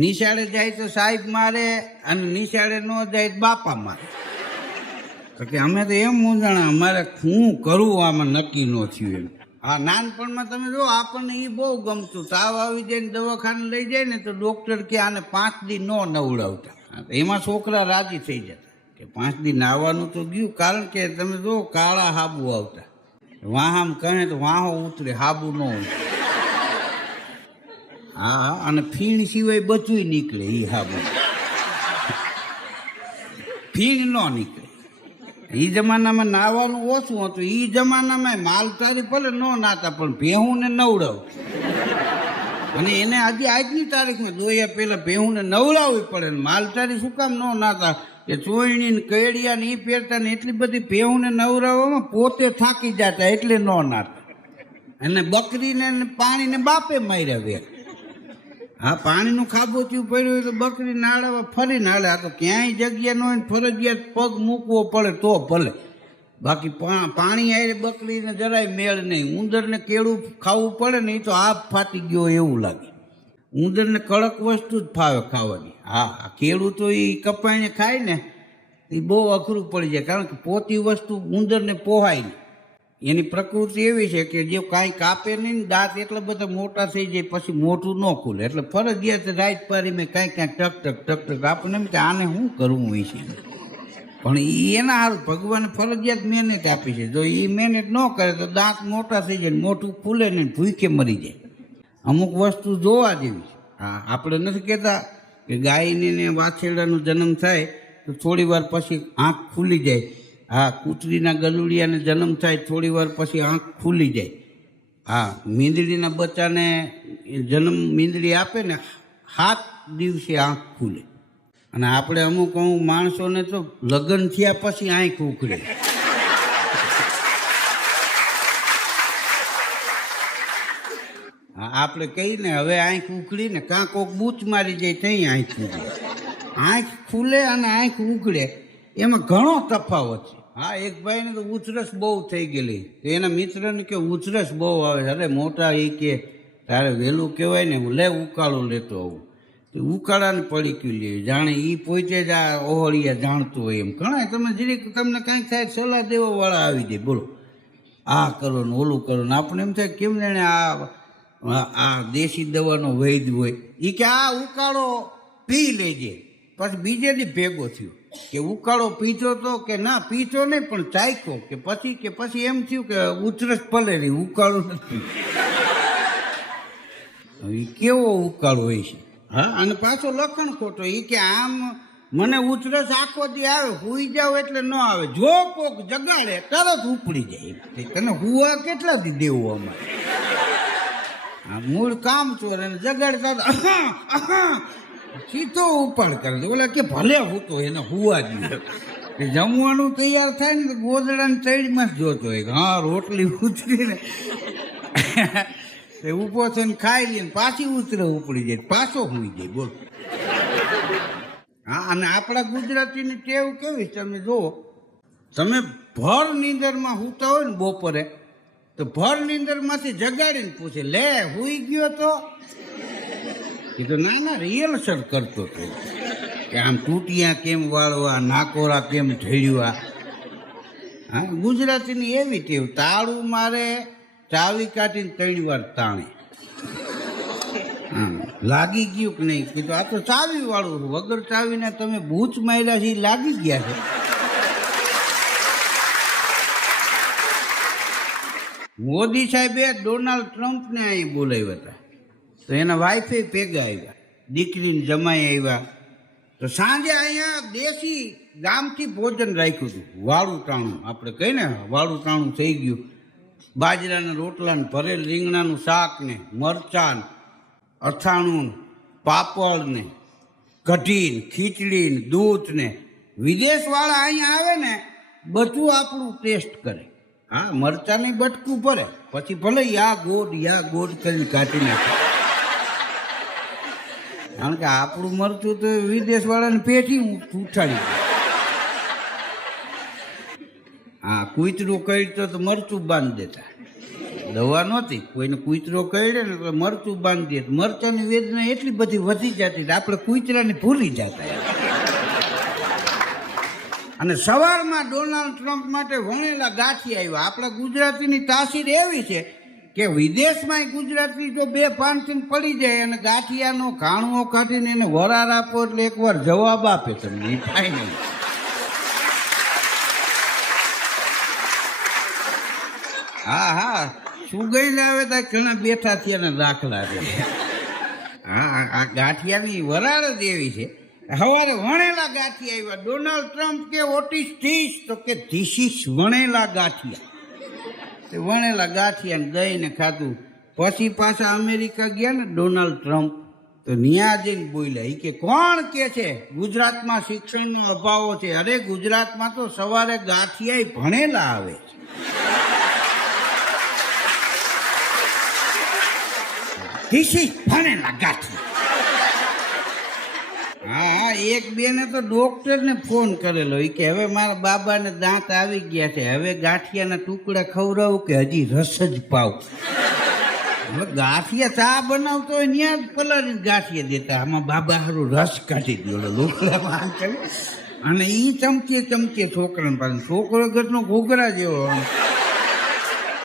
નિશાળે જાય તો સાહેબ મારે અને નિશાળે ન જાય તો બાપા મારે. તો કે અમે તો એમ મૂંઝાણા અમારે શું કરવું આમાં નક્કી ન થયું એમ. હા, નાનપણમાં તમે જો આપણને એ બહુ ગમતું. તાવ આવી જાય ને દવાખાને લઈ જાય ને તો ડૉક્ટર કે આને 5 દી ન નવડાવતા. એમાં છોકરા રાજી થઈ જતા કે 5 દી નાહવાનું તો ગયું. કારણ કે તમે જો કાળા હાબુ આવતા, વાહામ કહે તો વાહો ઉતરે, હાબુ ન ઉતરે. હા, અને ફીણ સિવાય બધું નીકળે. એ હાબુ ફીણ ન નીકળે. એ જમાનામાં નાહવાનું ઓછું હતું. એ જમાનામાં માલધારી ભલે ન નાતા પણ ભેહુંને નવડાવ. અને એને હજી આજની તારીખમાં દોયા પહેલાં ભેહુંને નવડાવવી પડે ને માલધારી શું કામ ન નાતા કે ચોયણી ને કૈડિયા ને એ પહેરતા ને એટલી બધી ભેહુંને નવડાવવામાં પોતે થાકી જતા એટલે ન નાતા. અને બકરીને પાણીને બાપે માર્યા વેર. હા, પાણીનું ખાબોચિયું પડ્યું એટલે બકરી નાળાવા ફરીને હાલે. આ તો ક્યાંય જગ્યા ન હોય ને ફરજિયાત પગ મૂકવો પડે તો ભલે, બાકી પાણી આવીને બકરીને જરાય મેળ નહીં. ઉંદરને કેળું ખાવું પડે ને એ તો આપ ફાટી ગયો એવું લાગે. ઉંદરને કડક વસ્તુ જ ફાવે ખાવાની. હા, કેળું તો એ કપાઈને ખાય ને એ બહુ અઘરું પડી જાય. કારણ કે પોતી વસ્તુ ઉંદરને પોહાય નહીં. એની પ્રકૃતિ એવી છે કે જો કાંઈ કાપે નહીં ને દાંત એટલા બધા મોટા થઈ જાય પછી મોઢું ન ખુલે. એટલે ફરજિયાત રાત પારીમાં કાંઈ ટક ટક આપણને એમ કે આને શું કરવું હોય છે. પણ એના હારું ભગવાને ફરજિયાત મહેનત આપી છે. જો એ મહેનત ન કરે તો દાંત મોટા થઈ જાય, મોઢું ખુલે ને ભૂખે મરી જાય. અમુક વસ્તુ જોવા જેવી છે. હા, આપણે નથી કહેતા કે ગાયને ને વાછરડાનો જન્મ થાય તો થોડી વાર પછી આંખ ખુલી જાય. હા, કૂતરીના ગલુડિયાને જન્મ થાય થોડી વાર પછી આંખ ખુલી જાય. હા, મીંદડીના બચ્ચાને જન્મ મીંદડી આપે ને 7 દિવસે આંખ ખુલે. અને આપણે અમુક માણસોને તો લગ્ન થયા પછી આંખ ઉખડે. હા, આપણે કહીને હવે આંખ ઉખડીને કાં કોક બૂચ મારી જાય ત્યાં આંખ ઉખડે. આંખ ખુલે અને આંખ ઉખડે એમાં ઘણો તફાવત છે. હા, એક ભાઈને તો ઉધરસ બહુ થઈ ગયેલી. તો એના મિત્રને કે ઉધરસ બહુ આવે. અરે મોટા એ કે તારે વહેલું કહેવાય ને હું લે ઉકાળો લેતો આવું. તો ઉકાળાને પડી લે જાણે એ પોતે જ આ ઓહળિયા જાણતું હોય એમ. ઘણા તમે જરીક તમને કાંઈક થાય સલાહ દેવાવાળા આવી જાય, બોલો આ કરો ને ઓલું કરો ને. આપણે એમ થાય કેમ જાણે આ દેશી દવાનો વૈદ હોય. એ કે આ ઉકાળો પી લેજે. પછી બીજે દી ભેગો થયો કે ઉકાળો પીધો તો કે ના પીધો નહીં પણ ચાખ્યો. કે પછી એમ થયું કે ઉધરસ પલેરી, ઉકાળો નથી. એ કેવો ઉકાળો હોય છે. હા, અને પાછો લખણ ખોટો. એ કે આમ મને ઉધરસ આખો દી આવે, હુઈ જાવ એટલે ન આવે, જો કોક જગાડે તરત ઉપડી જાય. તને હુવા કેટલા દી દેવું અમારે? આ મૂળ કામ ચોર અને જગાડતા સીધો ઉપાડ કરે. ઓલા કે ભલે હું તો એને હુવા દીધો. જમવાનું તૈયાર થાય ને તો ગોદડાની તળીમાં જ જોતો હોય. હા, રોટલી ઉતરીને ઊભો થઈને ખાઈ લે, પાછી ઉતરે ઉપડી જાય, પાછો હુઈ જાય. બોલ. હા, અને આપણા ગુજરાતીની ટેવ કેવી તમે જુઓ. તમે ભર નીંદરમાં સૂતા હોય ને બપોરે તો ભર નીંદરમાંથી જગાડીને પૂછે લે હુઈ ગયો તો? એ તો ના રિહર્સલ કરતો હતો કે આમ તૂટિયા કેમ વાળવા, નાકોરા કેમ ઢળ્યા. હા, ગુજરાતીની એવી ટેવ. તાળું મારે ચાવી કાઢીને 3 વાર તાણે. હા, લાગી ગયું કે નહીં? કીધું આ તો ચાવી વાળું છું, વગર ચાવીને તમે બૂચ માર્યા છે લાગી ગયા છે. મોદી સાહેબે ડોનાલ્ડ ટ્રમ્પને અહીં બોલાવ્યા હતા. તો એના વાઈફે ભેગા આવ્યા, દીકરીને જમાઈ આવ્યા. તો સાંજે અહીંયા દેશી ગામથી ભોજન રાખ્યું હતું. વાળું ટાણું આપણે કહીએ ને, વાળું ટાણું થઈ ગયું. બાજરાના રોટલા ને ભરેલ રીંગણાનું શાક ને મરચાં, અથાણું, પાપડ ને કઢી, ખીચડી ને દૂધ ને. વિદેશવાળા અહીંયા આવે ને બધું આપણું ટેસ્ટ કરે. હા, મરચાંની બટકું ભરે પછી ભલે યા ગોડ કરીને કાઢી નાખે. કારણ કે આપણું મરચું તો વિદેશવાળાને પેટી ઉઠાડી. હા, કૂતરું કઈ તો મરચું બાંધી દેતા. દવા નહોતી, કોઈને કૂતરો કરડે ને તો મરચું બાંધી દે, મરચાની વેદના એટલી બધી વધી જતી આપણે કૂતરાને ભૂલી જતા. અને સવારમાં ડોનાલ્ડ ટ્રમ્પ માટે વણેલા ગાંઠી આવ્યા. આપણા ગુજરાતીની તાસીર એવી છે કે વિદેશમાં ગુજરાતી જો 2-5 થી પડી જાય અને ગાંઠિયાનો ઘાણવો કાઢીને એને વરાર આપો એટલે એકવાર જવાબ આપે તમને, એ થાય નહીં. હા હા, સુગઈ આવે તો ઘણા બેઠા થયા દાખલા છે. હા, આ ગાંઠિયાની વરાળ જ એવી છે. સવારે વણેલા ગાંઠિયા આવ્યા. ડોનાલ્ડ ટ્રમ્પ કે વોટ ઇઝ ધીસ? તો કે ધીસ ઇઝ વણેલા ગાંઠિયા. વણેલા ગાંઠિયા દઈને ખાધું. પછી પાછા અમેરિકા ગયા ને ડોનાલ્ડ ટ્રમ્પ, તો ન્યા જઈને બોલ્યા, એ કે કોણ કે છે ગુજરાતમાં શિક્ષણનો અભાવ છે? અરે ગુજરાતમાં તો સવારે ગાંઠિયા ભણેલા આવે છે. ધીસ ઇઝ ભણેલા ગાંઠિયા. હા, એક બેને તો ડોક્ટરને ફોન કરેલો, એ કે હવે મારા બાબાને દાંત આવી ગયા છે, હવે ગાંઠિયાના ટુકડા ખવડાવું કે હજી રસ જ પાવ? હવે ગાંઠિયા ચા બનાવતો હોય ત્યાં જ પલારીને ગાંઠિયા દેતા, આમાં બાબા હારું રસ કાઢી દો લોકડામાં કરી. અને એ ચમચે ચમચે છોકરાને પાસે, છોકરો ઘરનો ઘોઘરા જેવો.